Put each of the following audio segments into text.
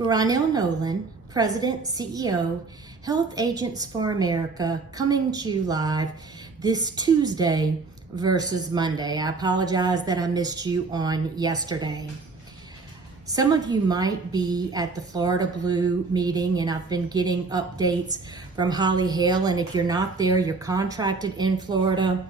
Ronell Nolan, President, CEO, Health Agents for America, coming to you live this Tuesday versus Monday. I apologize that I missed you on yesterday. Some of you might be at the Florida Blue meeting, and I've been getting updates from Holly Hale, and if you're not there, you're contracted in Florida.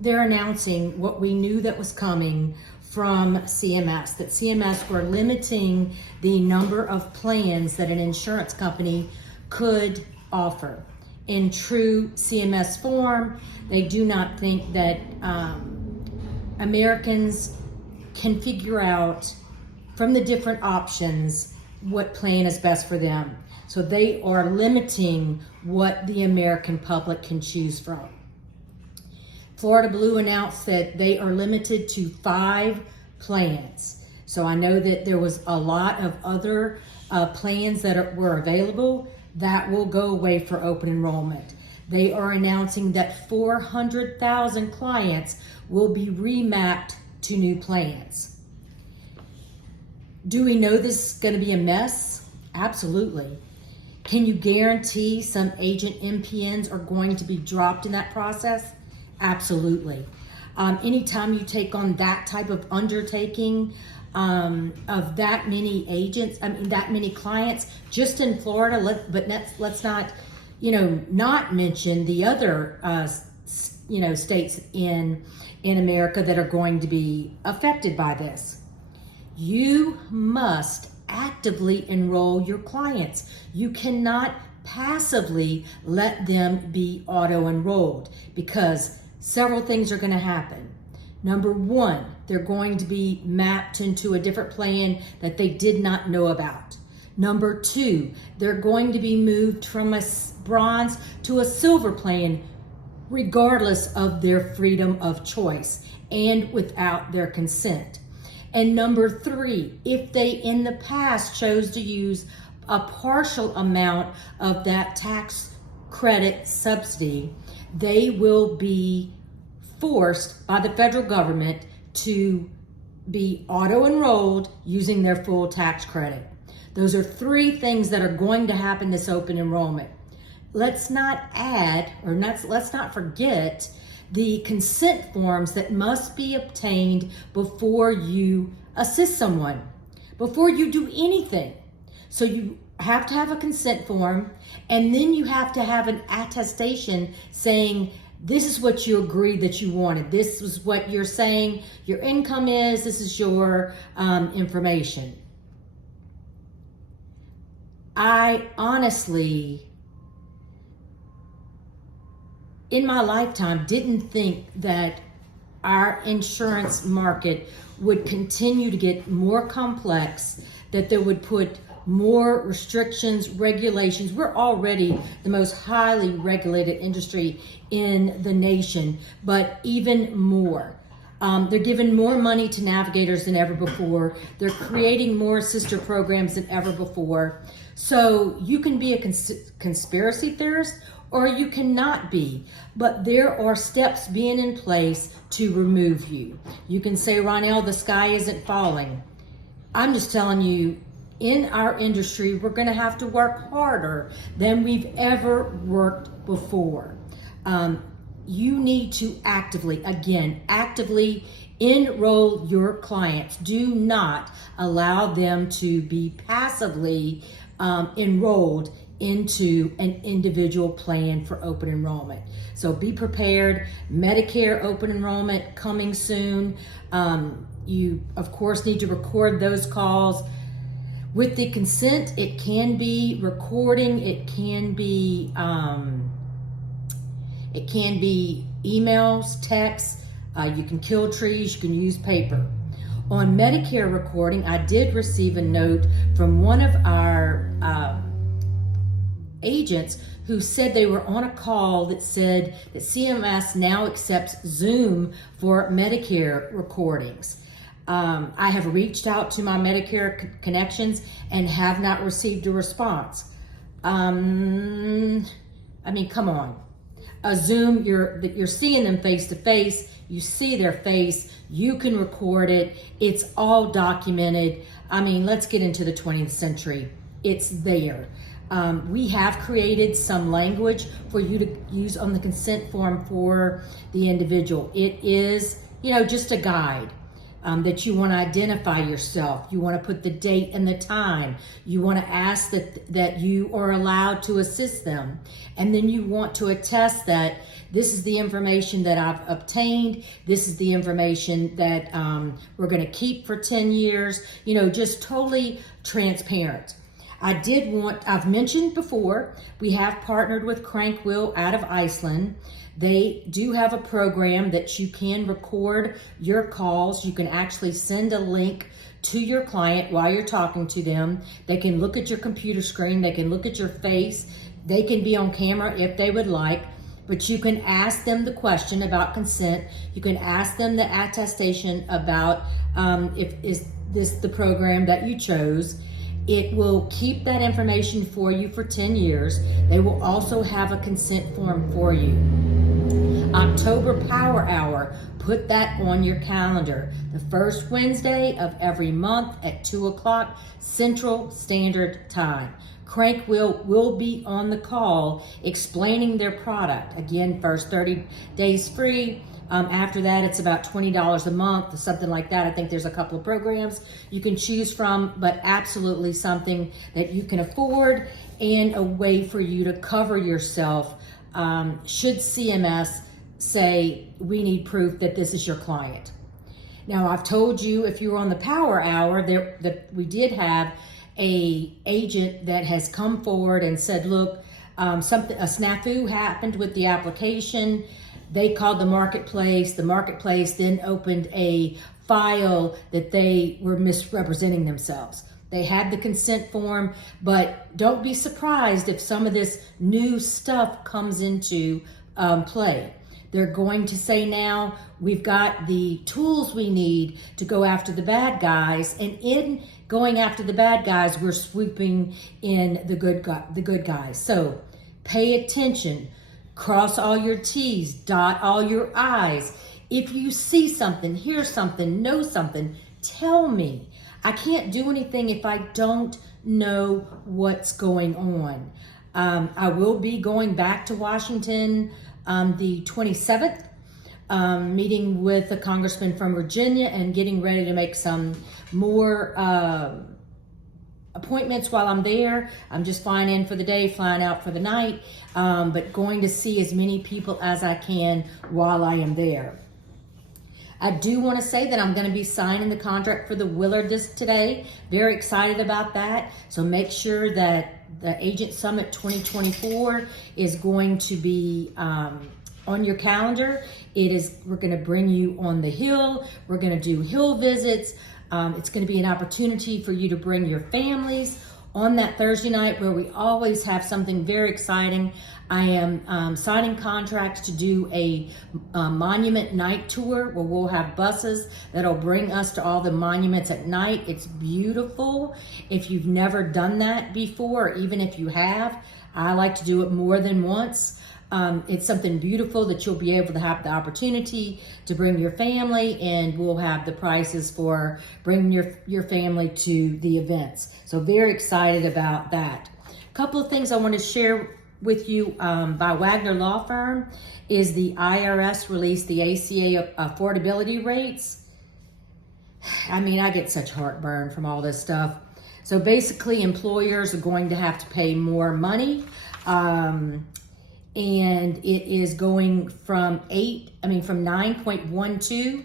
They're announcing what we knew that was coming from CMS, that CMS were limiting the number of plans that an insurance company could offer. In true CMS form, they do not think that Americans can figure out from the different options what plan is best for them. So they are limiting what the American public can choose from. Florida Blue announced that they are limited to 5 plans. So I know that there was a lot of other plans that were available that will go away for open enrollment. They are announcing that 400,000 clients will be remapped to new plans. Do we know this is going to be a mess? Absolutely. Can you guarantee some agent MPNs are going to be dropped in that process? Absolutely. Anytime you take on that type of undertaking of that many agents, that many clients, just in Florida, let's not, not mention the other, states in America that are going to be affected by this. You must actively enroll your clients. You cannot passively let them be auto-enrolled, because several things are going to happen. Number one, they're going to be mapped into a different plan that they did not know about. Number two, they're going to be moved from a bronze to a silver plan, regardless of their freedom of choice and without their consent. And number three, if they in the past chose to use a partial amount of that tax credit subsidy, they will be forced by the federal government to be auto-enrolled using their full tax credit. Those are 3 things that are going to happen this open enrollment. Let's not forget the consent forms that must be obtained before you assist someone, before you do anything. So you have to have a consent form, and then you have to have an attestation saying, this is what you agreed that you wanted. This is what you're saying your income is. This is your information. I honestly, in my lifetime, didn't think that our insurance market would continue to get more complex, that there would put more restrictions, regulations. We're already the most highly regulated industry in the nation, but even more. They're giving more money to navigators than ever before. They're creating more sister programs than ever before. So you can be a conspiracy theorist, or you cannot be, but there are steps being in place to remove you. You can say, Ronell, the sky isn't falling. I'm just telling you, in our industry, we're going to have to work harder than we've ever worked before. You need to actively enroll your clients. Do not allow them to be passively enrolled into an individual plan for open enrollment. So be prepared. Medicare open enrollment coming soon. You, of course, need to record those calls. With the consent, it can be recording, it can be emails, texts, you can kill trees, you can use paper. On Medicare recording, I did receive a note from one of our agents who said they were on a call that said that CMS now accepts Zoom for Medicare recordings. I have reached out to my Medicare connections and have not received a response. Come on. A Zoom, you're seeing them face to face. You see their face. You can record it. It's all documented. I mean, let's get into the 20th century. It's there. We have created some language for you to use on the consent form for the individual. It is, just a guide. That you want to identify yourself. You want to put the date and the time. You want to ask that you are allowed to assist them. And then you want to attest that this is the information that I've obtained. This is the information that we're going to keep for 10 years. Just totally transparent. I've mentioned before, we have partnered with Crankwheel out of Iceland. They do have a program that you can record your calls. You can actually send a link to your client while you're talking to them. They can look at your computer screen. They can look at your face. They can be on camera if they would like, but you can ask them the question about consent. You can ask them the attestation about is this the program that you chose. It will keep that information for you for 10 years. They will also have a consent form for you. October Power Hour, put that on your calendar. The first Wednesday of every month at 2 o'clock Central Standard Time. Crankwheel will be on the call explaining their product. Again, first 30 days free. After that, it's about $20 a month, something like that. I think there's a couple of programs you can choose from, but absolutely something that you can afford and a way for you to cover yourself should CMS say, we need proof that this is your client. Now, I've told you if you were on the Power Hour that we did have a agent that has come forward and said, look, a snafu happened with the application. They called the marketplace. The marketplace then opened a file that they were misrepresenting themselves. They had the consent form, but don't be surprised if some of this new stuff comes into play. They're going to say now, we've got the tools we need to go after the bad guys, and in going after the bad guys, we're swooping in the good guys. So pay attention. Cross all your T's, dot all your I's. If you see something, hear something, know something, tell me. I can't do anything if I don't know what's going on. I will be going back to Washington the 27th, meeting with a congressman from Virginia and getting ready to make some more appointments while I'm there. I'm just flying in for the day, flying out for the night, but going to see as many people as I can while I am there. I do want to say that I'm going to be signing the contract for the Willard Disc today. Very excited about that. So make sure that the Agent Summit 2024 is going to be on your calendar. We're going to bring you on the Hill. We're going to do Hill visits. It's going to be an opportunity for you to bring your families on that Thursday night where we always have something very exciting. I am signing contracts to do a monument night tour where we'll have buses that'll bring us to all the monuments at night. It's beautiful. If you've never done that before, or even if you have, I like to do it more than once. It's something beautiful that you'll be able to have the opportunity to bring your family, and we'll have the prices for bringing your family to the events. So very excited about that. A couple of things I want to share with you by Wagner Law Firm is the IRS released the ACA affordability rates. I mean, I get such heartburn from all this stuff. So basically, employers are going to have to pay more money. And it is going from 9.12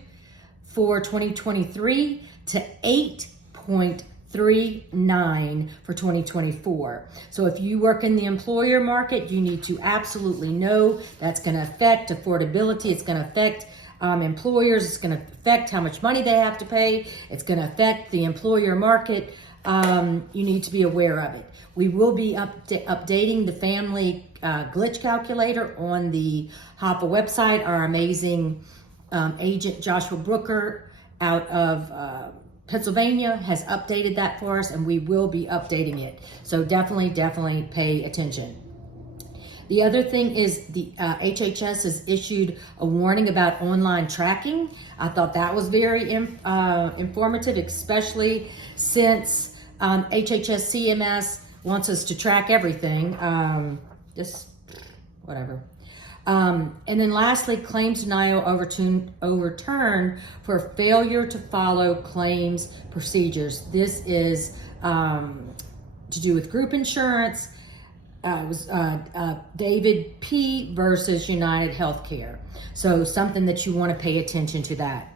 for 2023 to 8.39 for 2024. So if you work in the employer market, you need to absolutely know that's going to affect affordability. It's going to affect employers. It's going to affect how much money they have to pay. It's going to affect the employer market. You need to be aware of it. We will be updating the family glitch calculator on the HAFA website. Our amazing agent Joshua Brooker out of Pennsylvania has updated that for us, and we will be updating it. So definitely pay attention. The other thing is the HHS has issued a warning about online tracking. I thought that was very informative, especially since HHS CMS wants us to track everything. Just whatever. And then lastly, claims denial overturned for failure to follow claims procedures. This is to do with group insurance. It was David P. versus United Healthcare. So something that you want to pay attention to that.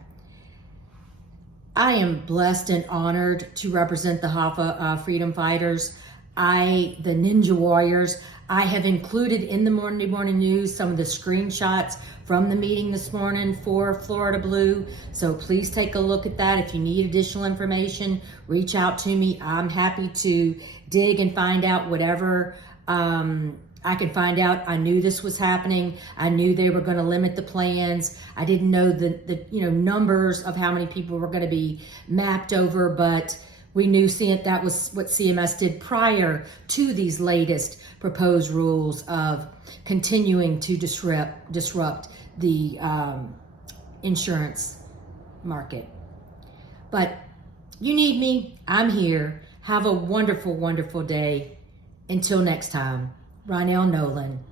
I am blessed and honored to represent the HAFA freedom fighters. The Ninja Warriors. I have included in the Monday Morning News some of the screenshots from the meeting this morning for Florida Blue. So please take a look at that. If you need additional information, reach out to me. I'm happy to dig and find out whatever I can find out. I knew this was happening. I knew they were going to limit the plans. I didn't know the numbers of how many people were going to be mapped over, but we knew that was what CMS did prior to these latest proposed rules of continuing to disrupt the insurance market. But you need me. I'm here. Have a wonderful, wonderful day. Until next time, Ronell Nolan.